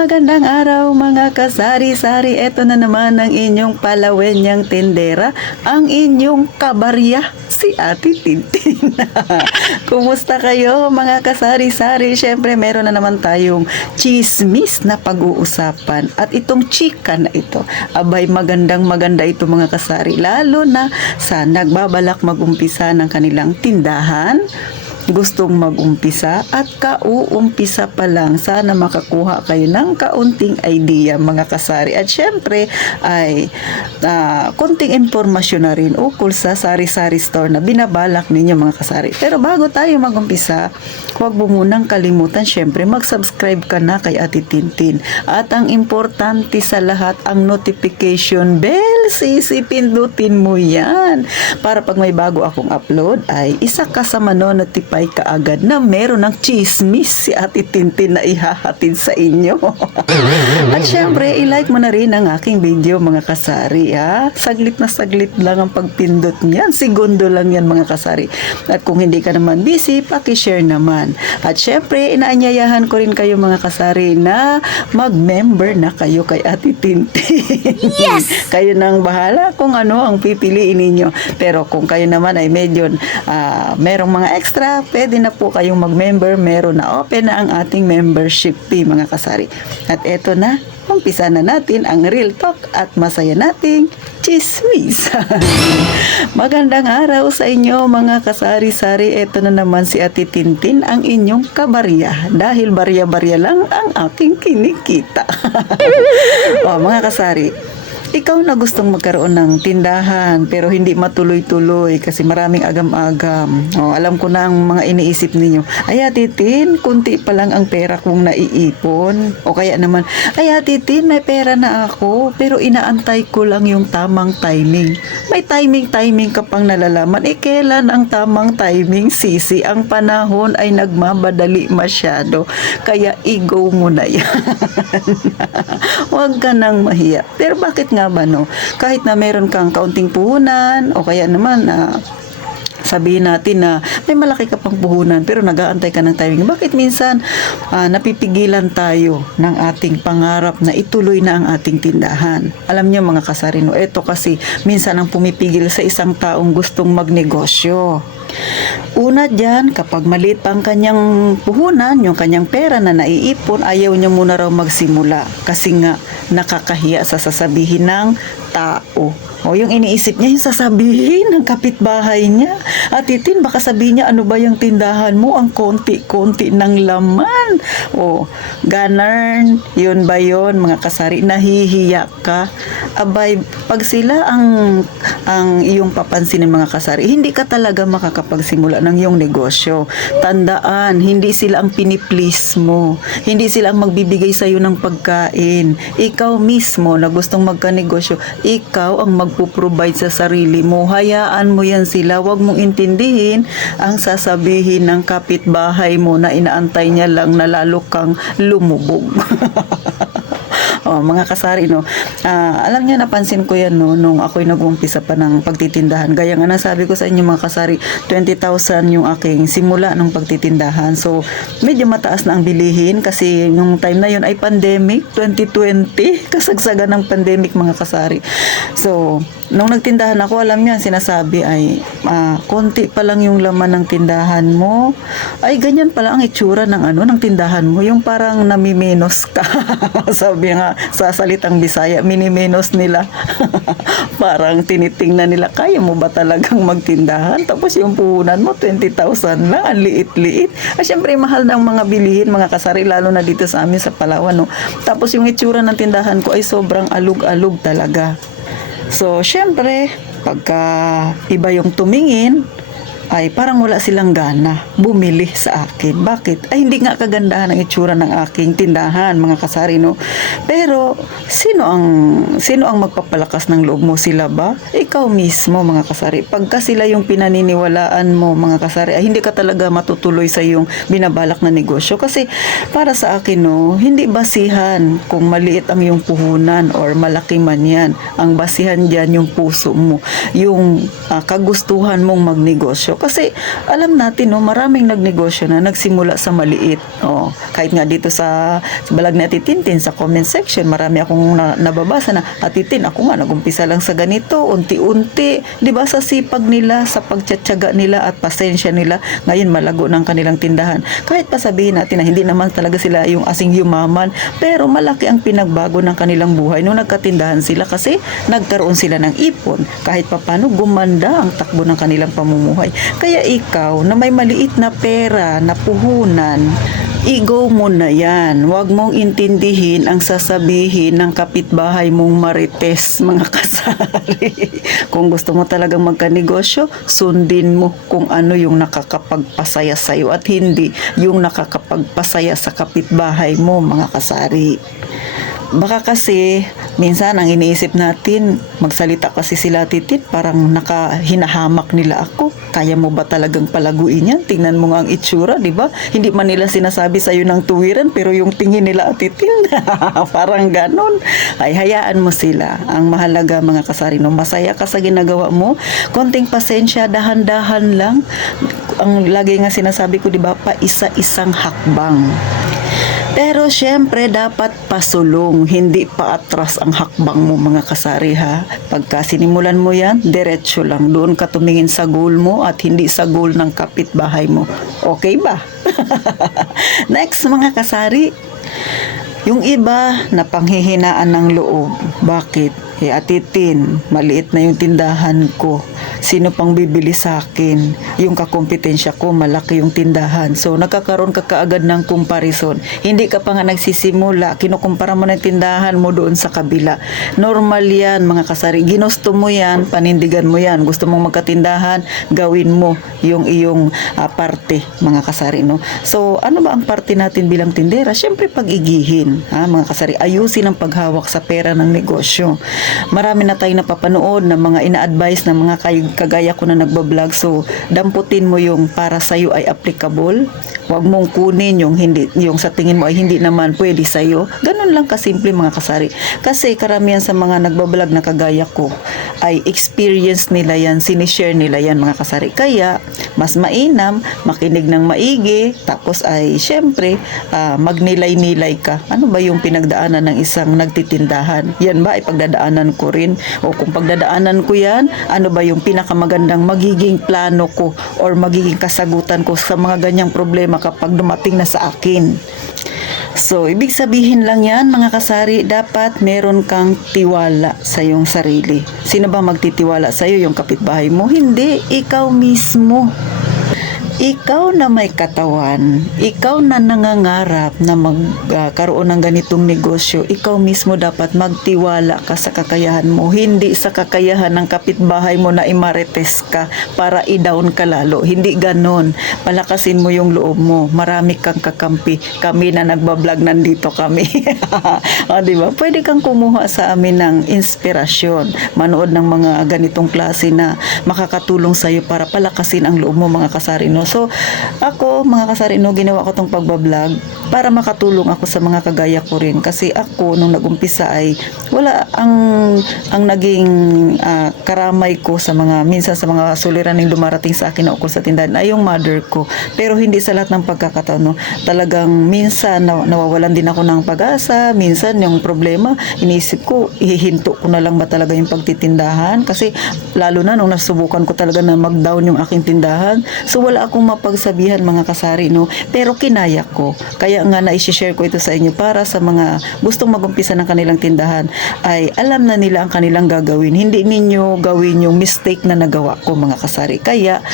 Magandang araw mga kasari-sari. Ito na naman ang inyong palawenyang tindera, ang inyong kabarya, si Ate Tintin. Kumusta kayo mga kasari-sari? Siyempre meron na naman tayong chismis na pag-uusapan. At itong chika na ito, abay magandang maganda ito mga kasari. Lalo na sa nagbabalak mag-umpisa ng kanilang tindahan, gustong mag-umpisa at kauumpisa pa lang, sana makakuha kayo ng kaunting idea mga kasari. At syempre ay konting impormasyon na rin ukol sa sari-sari store na binabalak ninyo mga kasari. Pero bago tayo mag-umpisa, huwag mo munang kalimutan syempre mag-subscribe ka na kay Ate Tintin. At ang importante sa lahat, ang notification bell, sisipindutin mo yan para pag may bago akong upload ay isa ka sa manonotify kaagad na meron ng chismis si Ate Tintin na ihahatid sa inyo. At syempre, i-like mo na rin ang aking video mga kasari. Saglit na saglit lang ang pagpindot niyan. Segundo lang yan mga kasari. At kung hindi ka naman busy, paki-share naman. At syempre, inaanyayahan ko rin kayo mga kasari na mag-member na kayo kay Ate Tintin. Yes! Kayo nang bahala kung ano ang pipiliin ninyo. Pero kung kayo naman ay medyo merong mga extra, pwede na po kayong mag-member. Meron na open na ang ating membership fee mga kasari. At eto na, umpisa na natin ang real talk at masaya nating chismis. Magandang araw sa inyo mga kasari-sari. Eto na naman si Ate Tintin, ang inyong kabarya. Dahil barya-barya lang ang aking kinikita. Mga kasari, ikaw na gustong magkaroon ng tindahan pero hindi matuloy-tuloy kasi maraming agam-agam. Alam ko na ang mga iniisip ninyo. Ay Ate Tin, kunti pa lang ang pera kong naiipon. O kaya naman, ay Ate Tin, may pera na ako pero inaantay ko lang yung tamang timing. May timing ka pang nalalaman. Kailan ang tamang timing, sisi? Ang panahon ay nagmabadali masyado. Kaya i-go mo na yan. Huwag ka nang mahiya. Pero bakit nga ba no? Kahit na meron kang kaunting puhunan o kaya naman sabihin natin na may malaki ka pang puhunan pero nag-aantay ka ng timing. Bakit minsan napipigilan tayo ng ating pangarap na ituloy na ang ating tindahan? Alam niyo mga kasarino, ito kasi minsan ang pumipigil sa isang taong gustong magnegosyo. Una dyan, kapag maliit pa ang kanyang puhunan, yung kanyang pera na naiipon, ayaw niya muna raw magsimula kasi nga nakakahiya sa sasabihin ng tao. Yung iniisip niya, yung sasabihin ng kapitbahay niya. Ate Tin, baka sabihin niya, ano ba yung tindahan mo? Ang konti-konti ng laman. Ganarn, yun ba yun, mga kasari? Nahihiya ka. Abay, pag sila ang iyong papansin ng mga kasari, hindi ka talaga makakapagsimula ng iyong negosyo. Tandaan, hindi sila ang piniplease mo. Hindi sila ang magbibigay sa iyo ng pagkain. Ikaw mismo na gustong magkanegosyo, ikaw ang magpo-provide sa sarili mo. Hayaan mo yan sila. Huwag mong intindihin ang sasabihin ng kapitbahay mo na inaantay niya lang na lalo kang lumubog. Mga kasari, alam niyo, napansin ko yan nung ako'y nag-umpisa pa ng pagtitindahan. Gaya nga nasabi ko sa inyo mga kasari, 20,000 yung aking simula ng pagtitindahan. So, medyo mataas na ang bilihin kasi yung time na yun ay pandemic, 2020, kasagsagan ng pandemic mga kasari. So, nung nagtindahan ako, alam niyo, sinasabi ay konti pa lang yung laman ng tindahan mo. Ay, ganyan pala ang itsura ng tindahan mo. Yung parang namiminos ka. Sabi nga, sa salitang Bisaya, minimenos nila. Parang tinitingnan nila, kaya mo ba talagang magtindahan? Tapos yung puhunan mo, 20,000 lang, ang liit-liit. Syempre, mahal ng mga bilihin, mga kasari, lalo na dito sa amin sa Palawan. Tapos yung itsura ng tindahan ko ay sobrang alug-alug talaga. So, syempre, pagka iba yung tumingin, ay parang wala silang gana bumili sa akin. Bakit? Ay hindi nga kagandahan ang itsura ng aking tindahan, mga kasari, Pero sino ang magpapalakas ng loob mo? Sila ba? Ikaw mismo, mga kasari. Pagka sila yung pinaniniwalaan mo, mga kasari, ay hindi ka talaga matutuloy sa yung binabalak na negosyo. Kasi para sa akin, hindi basihan kung maliit ang yung puhunan or malaki man yan. Ang basihan dyan yung puso mo, yung kagustuhan mong magnegosyo. Kasi alam natin, no, maraming nagnegosyo na nagsimula sa maliit. Kahit nga dito sa balag ni Ate Tintin, sa comment section, marami akong nababasa na, Ate Tin, ako nga nagumpisa lang sa ganito, unti-unti, di ba, sa sipag nila, sa pagtsatsaga nila at pasensya nila, ngayon malago ng kanilang tindahan. Kahit pa sabihin natin na hindi naman talaga sila yung asing yumaman, pero malaki ang pinagbago ng kanilang buhay nung nagkatindahan sila kasi nagkaroon sila ng ipon. Kahit papano gumanda ang takbo ng kanilang pamumuhay. Kaya ikaw na may maliit na pera, na puhunan, i-go mo na yan. Huwag mong intindihin ang sasabihin ng kapitbahay mong marites, mga kasari. Kung gusto mo talagang magkanegosyo, sundin mo kung ano yung nakakapagpasaya sa'yo at hindi yung nakakapagpasaya sa kapitbahay mo, mga kasari. Baka kasi minsan ang iniisip natin, magsalita kasi sila Titit, parang hinahamak nila ako. Kaya mo ba talagang palaguin yan? Tingnan mo nga ang itsura, di ba? Hindi man nila sinasabi sa'yo ng tuwiran, pero yung tingin nila Titin, parang ganon. Ay, hayaan mo sila. Ang mahalaga, mga kasari, no, masaya ka sa ginagawa mo. Konting pasensya, dahan-dahan lang. Ang lagi nga sinasabi ko, di ba, pa isa-isang hakbang. Pero syempre dapat pasulong, hindi pa atras ang hakbang mo, mga kasari, ha. Pagka sinimulan mo yan, diretso lang. Doon ka tumingin sa goal mo at hindi sa goal ng kapitbahay mo. Okay ba? Next, mga kasari, yung iba na panghihinaan ng loob. Bakit? Ate Tin, maliit na yung tindahan ko. Sino pang bibili sa akin? Yung kakompetensya ko, malaki yung tindahan. So, nagkakaroon ka kaagad ng comparison. Hindi ka pa nga nagsisimula, kinukumpara mo ng tindahan mo doon sa kabila. Normal yan, mga kasari. Ginusto mo yan, panindigan mo yan. Gusto mong magkatindahan, gawin mo yung iyong parte, mga kasari, no? So, ano ba ang parte natin bilang tindera? Siyempre, pag-igihin, mga kasari. Ayusin ang paghawak sa pera ng negosyo. Marami na tayong napapanood na mga ina-advise na mga kagaya ko na nagbablog. So, damputin mo yung para sa'yo ay applicable. Huwag mong kunin yung sa tingin mo ay hindi naman pwede sa'yo. Ganun lang kasimple, mga kasari. Kasi karamihan sa mga nagbablog na kagaya ko ay experience nila yan, sinishare nila yan, mga kasari. Kaya, mas mainam, makinig ng maigi, tapos ay syempre, magnilay-nilay ka. Ano ba yung pinagdaanan ng isang nagtitindahan? Yan ba ay pagdadaanan ko rin? O kung pagdadaanan ko yan, ano ba yung pinakamagandang magiging plano ko or magiging kasagutan ko sa mga ganyang problema kapag dumating na sa akin? So, ibig sabihin lang yan, mga kasari, dapat meron kang tiwala sa iyong sarili. Sino ba magtitiwala sa iyo? Yung kapitbahay mo? Hindi, ikaw mismo. Ikaw na may katawan, ikaw na nangangarap na magkaroon ng ganitong negosyo, ikaw mismo dapat magtiwala ka sa kakayahan mo, hindi sa kakayahan ng kapitbahay mo na imarites ka para i-down ka lalo. Hindi ganon. Palakasin mo yung loob mo. Marami kang kakampi. Kami na nagbablog, nandito kami. Diba? Pwede kang kumuha sa amin ng inspirasyon. Manood ng mga ganitong klase na makakatulong sa'yo para palakasin ang loob mo, mga kasari, no? So, ako, mga kasari, no, ginawa ko tong pagbablog para makatulong ako sa mga kagaya ko rin. Kasi ako, nung nagumpisa ay wala ang naging karamay ko sa mga, minsan sa mga suliraning dumarating sa akin na ukol sa tindahan ay yung mother ko. Pero hindi sa lahat ng pagkakataon, no. Talagang minsan nawawalan din ako ng pag-asa. Minsan yung problema, iniisip ko, ihihinto ko na lang ba talaga yung pagtitindahan? Kasi lalo na nung nasubukan ko talaga na mag-down yung aking tindahan. So, wala akong mapagsabihan, mga kasari, no. Pero kinaya ko. Kaya nga na-share ko ito sa inyo para sa mga gustong magumpisa ng kanilang tindahan ay alam na nila ang kanilang gagawin. Hindi ninyo gawin yung mistake na nagawa ko, mga kasari. Kaya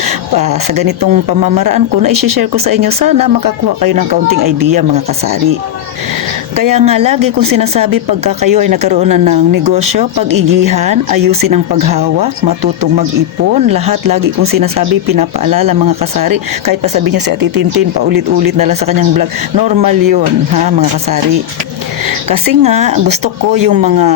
sa ganitong pamamaraan ko, na-share ko sa inyo, sana makakuha kayo ng kaunting idea, mga kasari. Kaya nga lagi kong sinasabi, pagka kayo ay nagkaroon na ng negosyo, pag-igihan, ayusin ang paghawak, matutong mag-ipon, lahat lagi kong sinasabi, pinapaalala, mga kasari. Kahit pa sabi niya si Ate Tintin, paulit-ulit na lang sa kanyang vlog, normal yun, mga kasari. Kasi nga, gusto ko yung mga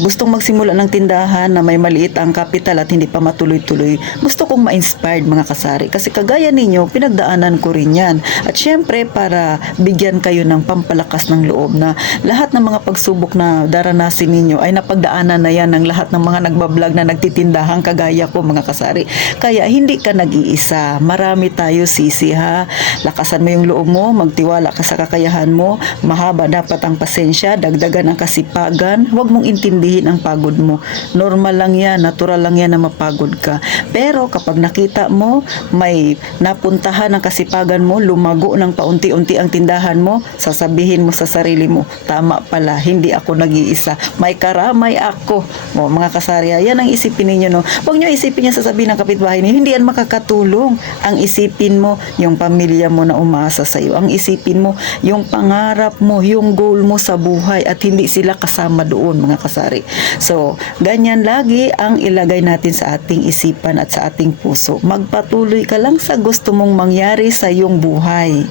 gustong magsimula ng tindahan na may maliit ang kapital at hindi pa matuloy-tuloy. Gusto kong ma-inspired mga kasari. Kasi kagaya ninyo, pinagdaanan ko rin yan. At syempre, para bigyan kayo ng pampalakas ng loob na lahat ng mga pagsubok na daranasin ninyo ay napagdaanan na yan ng lahat ng mga nagbablog na nagtitindahan kagaya ko mga kasari. Kaya hindi ka nag-iisa. Marami tayo sisi ha. Lakasan mo yung loob mo, magtiwala ka sa kakayahan mo, mahaba dapat ang pasensya, dagdagan ang kasipagan, huwag mong intindihin ang pagod mo. Normal lang yan, natural lang yan na mapagod ka. Pero kapag nakita mo, may napuntahan ang kasipagan mo, lumago ng paunti-unti ang tindahan mo, sasabihin mo sa sarili mo, tama pala, hindi ako nag-iisa. May karamay ako. O, mga kasari, yan ang isipin ninyo, no? Huwag nyo isipin yan sasabihin ng kapitbahay ninyo, hindi yan makakatulong. Ang isipin mo, yung pamilya mo na umaasa sa iyo. Ang isipin mo, yung pangarap mo, yung goal mo sa buhay at hindi sila kasama doon mga kasari. So, ganyan lagi ang ilagay natin sa ating isipan at sa ating puso. Magpatuloy ka lang sa gusto mong mangyari sa iyong buhay.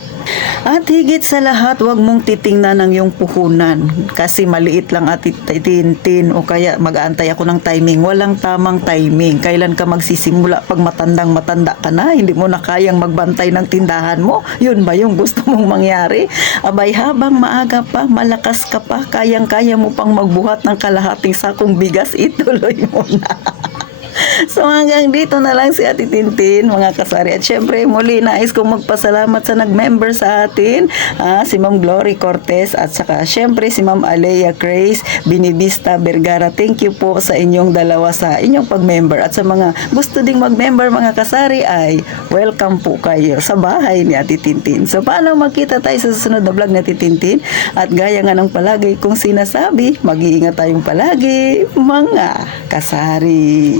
At higit sa lahat, huwag mong titingnan ng iyong puhunan kasi maliit lang at titintin o kaya mag-aantay ako ng timing. Walang tamang timing. Kailan ka magsisimula pag matanda ka na, hindi mo na kayang magbantay ng tindahan mo? Yun ba yung gusto mong mangyari? Abay, habang maaga pa, malakas ka pa, kayang-kaya mo pang magbuhat ng kalahating sakong bigas, ituloy mo na. So hanggang dito na lang si Ate Tintin mga kasari. At syempre muli nais kong magpasalamat sa nag-member sa atin, si Ma'am Glory Cortez at saka syempre si Ma'am Alea Grace Binibista Vergara. Thank you po sa inyong dalawa sa inyong pag-member. At sa mga gusto ding mag-member mga kasari ay welcome po kayo sa bahay ni Ate Tintin. So paano magkita tayo sa susunod na vlog ni Ate Tintin? At gaya nga ng palagi kong sinasabi, mag-iingat tayong palagi mga kasari.